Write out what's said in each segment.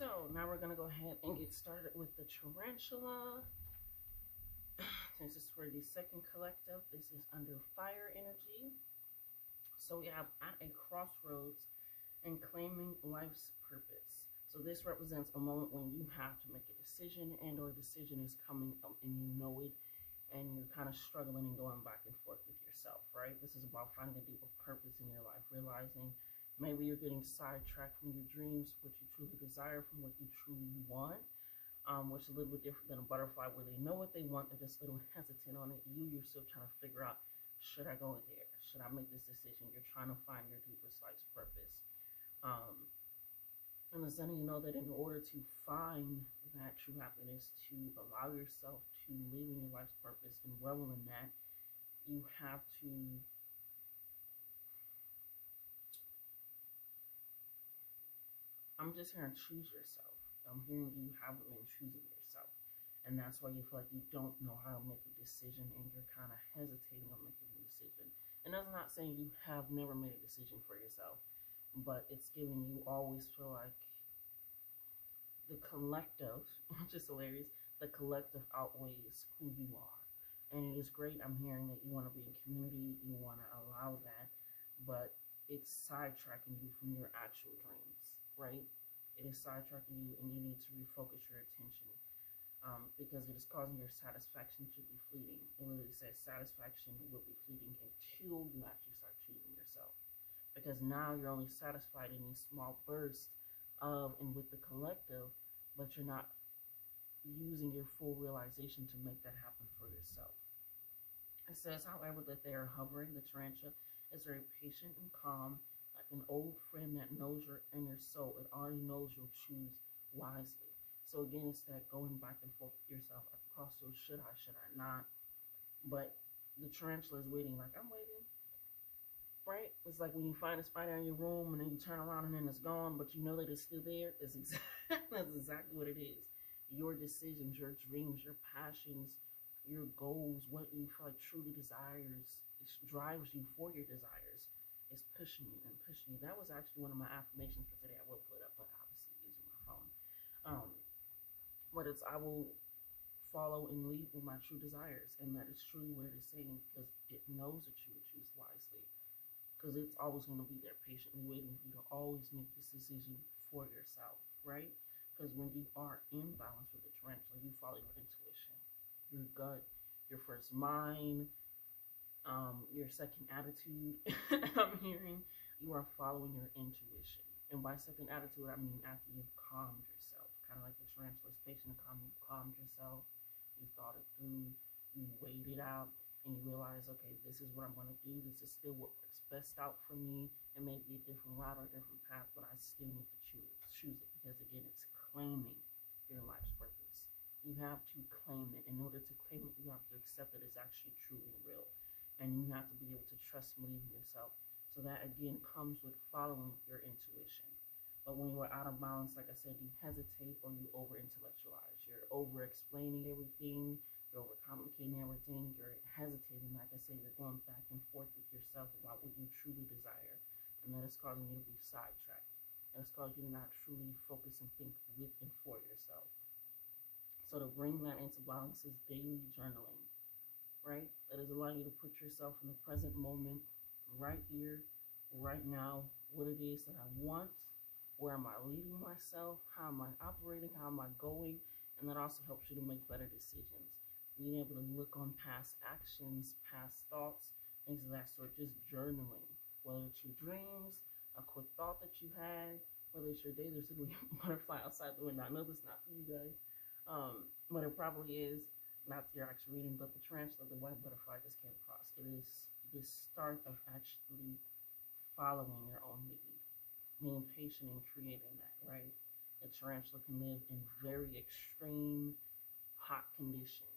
So now we're gonna go ahead and get started with the tarantula. This is for the second collective. This is under fire energy. So we have at a crossroads and claiming life's purpose. So this represents a moment when you have to make a decision, and or a decision is coming up and you know it, and you're kind of struggling and going back and forth with yourself, right? This is about finding a deeper purpose in your life, realizing maybe you're getting sidetracked from your dreams, what you truly desire, from what you truly want, which is a little bit different than a butterfly where they know what they want, they're just a little hesitant on it. You're still trying to figure out, should I go there? Should I make this decision? You're trying to find your deepest life's purpose. And it's letting you know that in order to find that true happiness, to allow yourself to live in your life's purpose and revel in that, you have to I'm just hearing choose yourself. I'm hearing you haven't been choosing yourself. And that's why you feel like you don't know how to make a decision and you're kind of hesitating on making a decision. And that's not saying you have never made a decision for yourself, but it's giving you always feel like the collective, which is hilarious, the collective outweighs who you are. And it is great. I'm hearing that you want to be in community, you want to allow that, but it's sidetracking you from your actual dreams, right? It is sidetracking you, and you need to refocus your attention, because it is causing your satisfaction to be fleeting. It literally says satisfaction will be fleeting until you actually start choosing yourself, because now you're only satisfied in these small bursts of and with the collective, but you're not using your full realization to make that happen for yourself. It says, however, that they are hovering. The tarantula is very patient and calm, like an old friend that knows your inner soul. It already knows you'll choose wisely. So again, it's that going back and forth with yourself at the crossroads. Should I not? But the tarantula is waiting, like, I'm waiting. Right? It's like when you find a spider in your room and then you turn around and then it's gone, but you know that it's still there. That's exactly what it is. Your decisions, your dreams, your passions, your goals, what you feel like truly desires, it drives you for your desires. It's pushing you and pushing you. That was actually one of my affirmations for today. I will put up, but obviously using my phone. But it's, I will follow and lead with my true desires. And that is truly what it is saying, because it knows that you would choose wisely. Because it's always going to be there patiently waiting for you to always make this decision for yourself, right? Because when you are in balance with the tarantula, you follow your intuition, your gut, your first mind, your second attitude. I'm hearing you are following your intuition. And by second attitude, I mean after you've calmed yourself, kind of like the tarantula's patient and calmed yourself, you thought it through, you weighed it out, and you realize, okay, this is what I'm going to do. This is still what works best out for me. It may be a different route or a different path, but I still need to choose it, because again, it's claiming your life's purpose. You have to claim it. In order to claim it, you have to accept that it's actually true and real. And you have to be able to trust and believe in yourself. So that again comes with following your intuition. But when you are out of balance, like I said, you hesitate or you over intellectualize. You're over explaining everything. You're overcomplicating everything. You're hesitating. Like I said, you're going back and forth with yourself about what you truly desire. And that is causing you to be sidetracked. That's causing you to not truly focus and think with and for yourself. So to bring that into balance is daily journaling, right? That is allowing you to put yourself in the present moment, right here, right now, what it is that I want, where am I leading myself, how am I operating, how am I going, and that also helps you to make better decisions. Being able to look on past actions, past thoughts, things of that sort, just journaling, whether it's your dreams, a quick thought that you had, whether it's your day, there's a butterfly outside the window. I know that's not for you guys, but it probably is. Not your actual reading, but the tarantula, the white butterfly just came across. It is the start of actually following your own lead, being patient and creating that, right? The tarantula can live in very extreme hot conditions.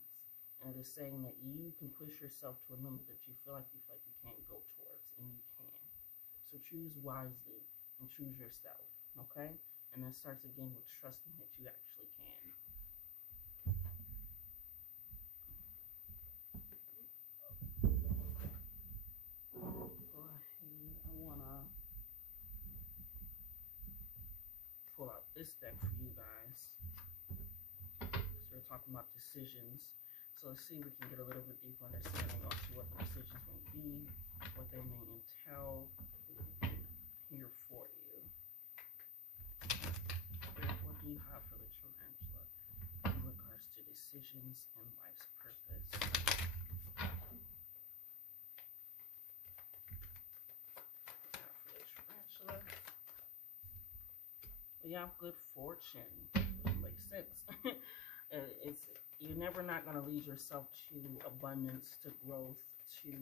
And it is saying that you can push yourself to a limit that you feel like you can't go towards, and you can. So choose wisely and choose yourself, okay? And that starts again with trusting that you actually can. Go ahead. I want to pull out this deck for you guys. So we're talking about decisions. So let's see if we can get a little bit deeper understanding onto what the decisions may be, what they may entail here for you. What do you have for the tarantula in regards to decisions and life's purpose? We have good fortune, which makes sense. You're never not going to lead yourself to abundance, to growth, to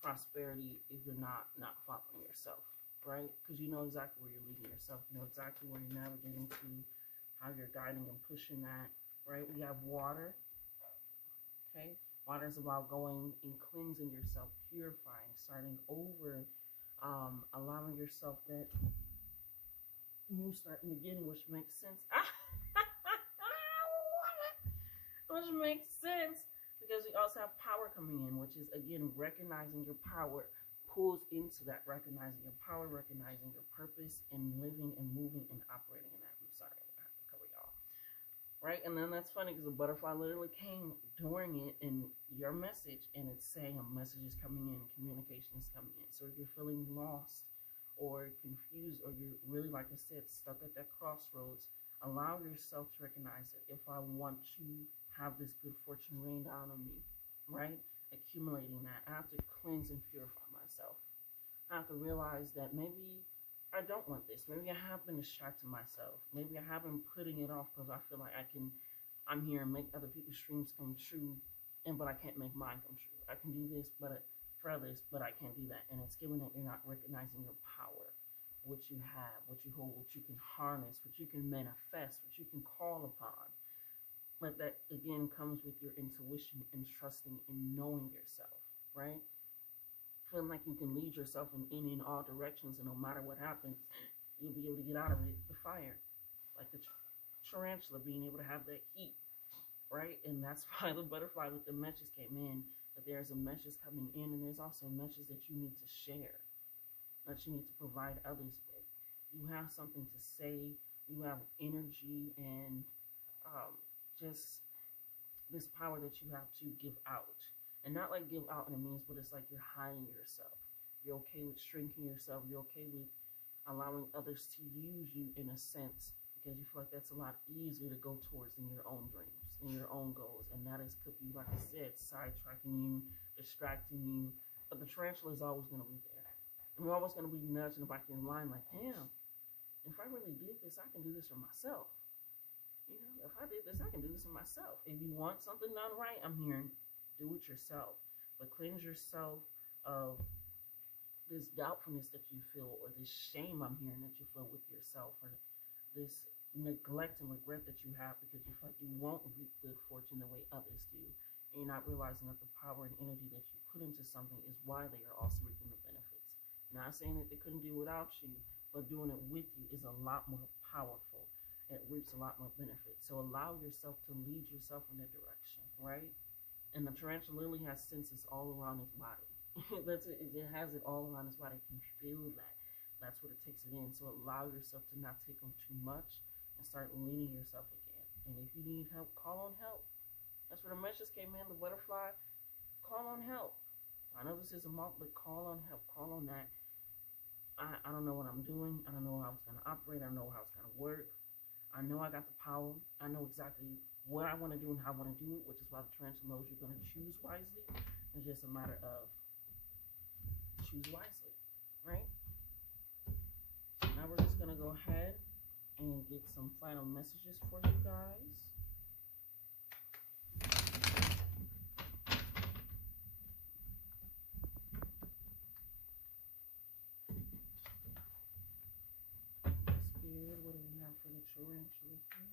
prosperity if you're not following yourself, right? Because you know exactly where you're leading yourself. You know exactly where you're navigating to, how you're guiding and pushing that, right? We have water, okay? Water is about going and cleansing yourself, purifying, starting over, allowing yourself that new start and beginning, which makes sense. Which makes sense because we also have power coming in, which is, again, recognizing your power pulls into that, recognizing your power, recognizing your purpose, and living and moving and operating in that. I'm sorry, I'm gonna have to cover y'all. Right? And then that's funny because the butterfly literally came during it in your message, and it's saying a message is coming in, communication is coming in. So if you're feeling lost or confused, or you're really, like I said, stuck at that crossroads, allow yourself to recognize that if I want to have this good fortune rain down on me, right? Accumulating that, I have to cleanse and purify myself. I have to realize that maybe I don't want this. Maybe I have been distracting myself. Maybe I have been putting it off because I feel like I'm here and make other people's dreams come true, but I can't make mine come true. I can do this, but for others, but I can't do that. And it's given that you're not recognizing your power, what you have, what you hold, what you can harness, what you can manifest, what you can call upon. But that, again, comes with your intuition and trusting and knowing yourself, right? Feeling like you can lead yourself in any and all directions, and no matter what happens, you'll be able to get out of it, the fire. Like the tarantula being able to have that heat, right? And that's why the butterfly with the message came in, that there's a message coming in, and there's also a message that you need to share, that you need to provide others with. You have something to say, you have energy, and just this power that you have to give out. And not like give out in a means, but it's like you're hiding yourself. You're okay with shrinking yourself. You're okay with allowing others to use you in a sense, because you feel like that's a lot easier to go towards in your own dreams, in your own goals. And that is, could be, like I said, sidetracking you, distracting you. But the tarantula is always going to be there. And you're always going to be nudging the back of your mind like, damn, if I really did this, I can do this for myself. You know, if I did this, I can do this for myself. If you want something done right, I'm hearing do it yourself. But cleanse yourself of this doubtfulness that you feel, or this shame I'm hearing that you feel with yourself, or this neglect and regret that you have because you feel like you won't reap good fortune the way others do. And you're not realizing that the power and energy that you put into something is why they are also reaping the benefits. Not saying that they couldn't do without you, but doing it with you is a lot more powerful. It reaps a lot more benefits. So allow yourself to lead yourself in that direction, right? And the tarantula literally has senses all around its body. It has it all around its body. It can feel that. That's what it takes it in. So allow yourself to not take on too much and start leading yourself again. And if you need help, call on help. That's where the message came in, the butterfly. Call on help. I know this is a month, but call on help. Call on that. I don't know what I'm doing. I don't know how it's going to operate. I don't know how it's going to work. I know I got the power. I know exactly what I want to do and how I want to do it, which is why the tarantula knows you're going to choose wisely. It's just a matter of choose wisely, right? Now we're just going to go ahead and get some final messages for you guys. Spirit, what do we have for the tarantula here?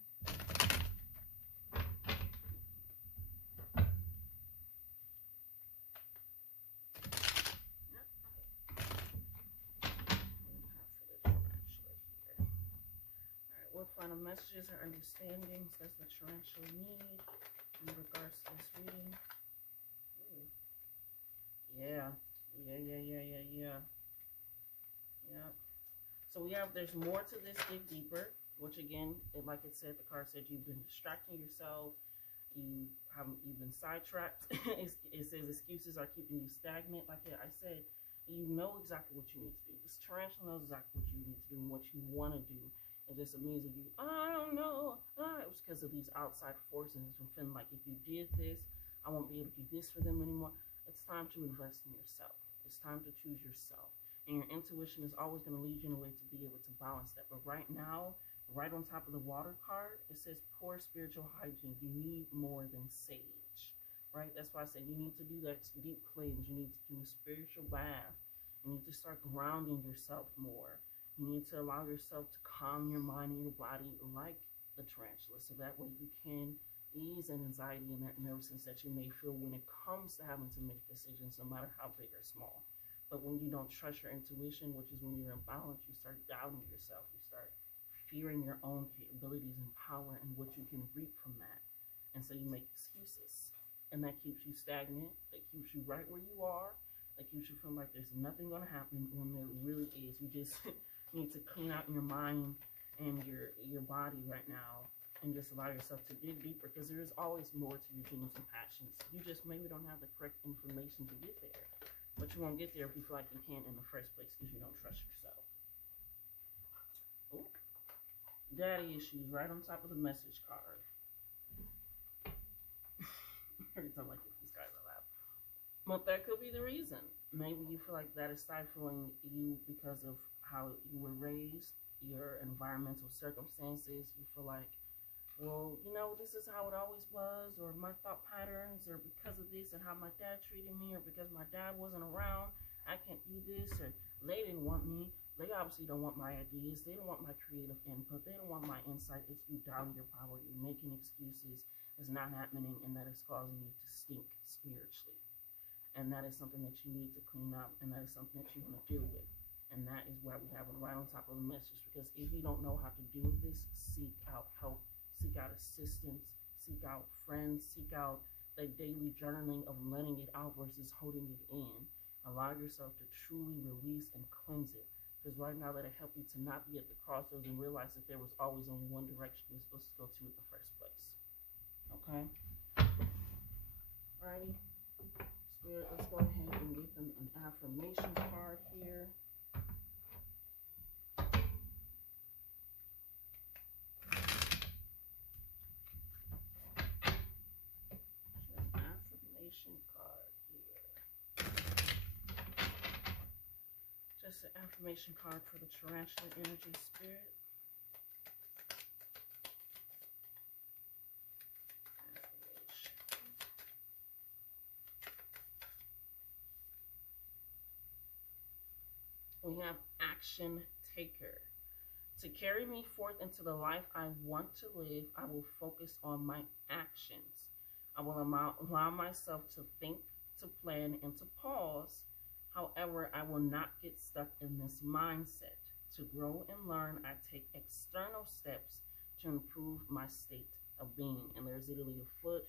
What final messages or understandings does the tarantula need in regards to this reading? Ooh. Yeah. So there's more to this, dig deeper. which again, like it said, the card said you've been distracting yourself. You've been sidetracked. It says excuses are keeping you stagnant. Like I said, you know exactly what you need to do. This tarantula knows exactly what you need to do and what you want to do. It just means that I don't know. It was because of these outside forces from feeling like if you did this, I won't be able to do this for them anymore. It's time to invest in yourself. It's time to choose yourself. And your intuition is always going to lead you in a way to be able to balance that. But right now, right on top of the water card, it says poor spiritual hygiene. You need more than sage, right? That's why I said you need to do that deep cleanse. You need to do a spiritual bath. You need to start grounding yourself more. You need to allow yourself to calm your mind and your body like the tarantula, so that way you can ease that anxiety and that nervousness that you may feel when it comes to having to make decisions, no matter how big or small. But when you don't trust your intuition, which is when you're imbalanced, you start doubting yourself. You start fearing your own capabilities and power and what you can reap from that. And so you make excuses. And that keeps you stagnant. That keeps you right where you are. That keeps you feeling like there's nothing going to happen when there really is. You just need to clean out your mind and your body right now and just allow yourself to dig deeper, because there is always more to your dreams and passions. You just maybe don't have the correct information to get there. But you won't get there if you feel like you can't in the first place because you don't trust yourself. Ooh. Daddy issues right on top of the message card. Every time I get these guys, I laugh. But that could be the reason. Maybe you feel like that is stifling you because of how you were raised, your environmental circumstances. You feel like, well, this is how it always was, or my thought patterns, or because of this and how my dad treated me, or because my dad wasn't around, I can't do this, or they didn't want me. They obviously don't want my ideas. They don't want my creative input. They don't want my insight. It's you doubting your power. You're making excuses. It's not happening, and that is causing you to stink spiritually. And that is something that you need to clean up, and that is something that you want to deal with. And that is why we have it right on top of the message, because if you don't know how to deal with this, seek out help, seek out assistance, seek out friends, seek out the daily journaling of letting it out versus holding it in. Allow yourself to truly release and cleanse it, because right now that'll help you to not be at the crossroads and realize that there was always only one direction you're supposed to go to in the first place. Okay? Alrighty. Spirit, let's go ahead and give them an affirmation card here. Affirmation card here. Just an affirmation card for the tarantula energy, spirit. We have action taker. To carry me forth into the life I want to live, I will focus on my actions. I will allow myself to think, to plan, and to pause. However, I will not get stuck in this mindset. To grow and learn, I take external steps to improve my state of being. And there's literally a foot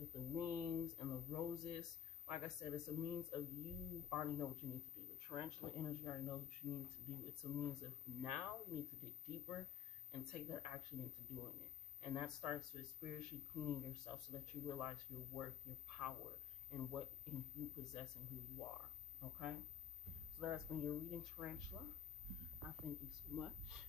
with the wings and the roses. Like I said, it's a means of you already know what you need to do. The tarantula energy already knows what you need to do. It's a means of now you need to dig deeper and take that action into doing it. And that starts with spiritually cleaning yourself so that you realize your worth, your power, and what you possess and who you are. Okay? So that's been your reading, tarantula. I thank you so much.